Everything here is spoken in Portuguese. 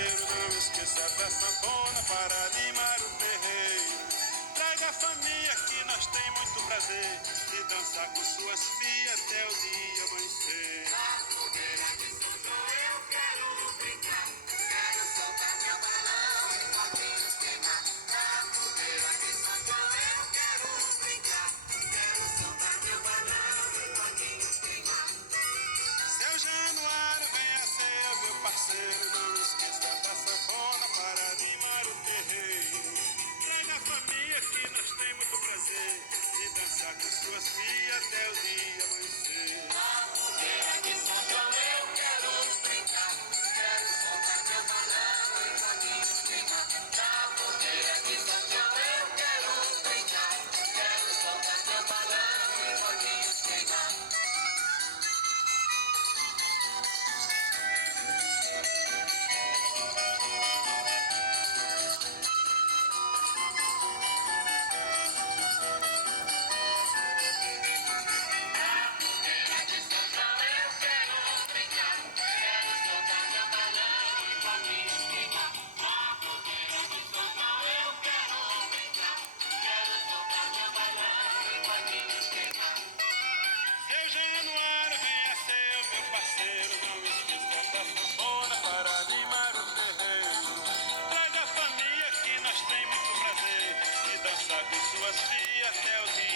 parceiro, não esqueça da sanfona para animar o terreiro. Traga a família que nós tem muito prazer de dançar com suas filhas até o dia amanhecer. Na fogueira de São João eu quero brincar, quero soltar meu balão e foguinhos queimar. Na fogueira de São João eu quero brincar, quero soltar meu balão e foguinhos queimar. Seu Januário, venha ser meu parceiro, não esqueça da sanfona para animar o terreiro. Traga a família que nós tem muito prazer de dançar com suas filhas até o dia amanhecer. Na fogueira de São João eu quero brincar, quero soltar meu balão e foguinhos queimar. Na fogueira de São João eu quero brincar, quero soltar meu balão e foguinhos queimar. Na fogueira de São João eu quero brincar, quero soltar meu balão e foguinhos queimar. Na fogueira de São João eu quero brincar, quero soltar meu balão e foguinhos queimar. Seu Januário, venha ser meu parceiro, não esqueça da sanfona para animar o terreiro. Traga a família que nós tem muito prazer de dançar com suas filhas até o dia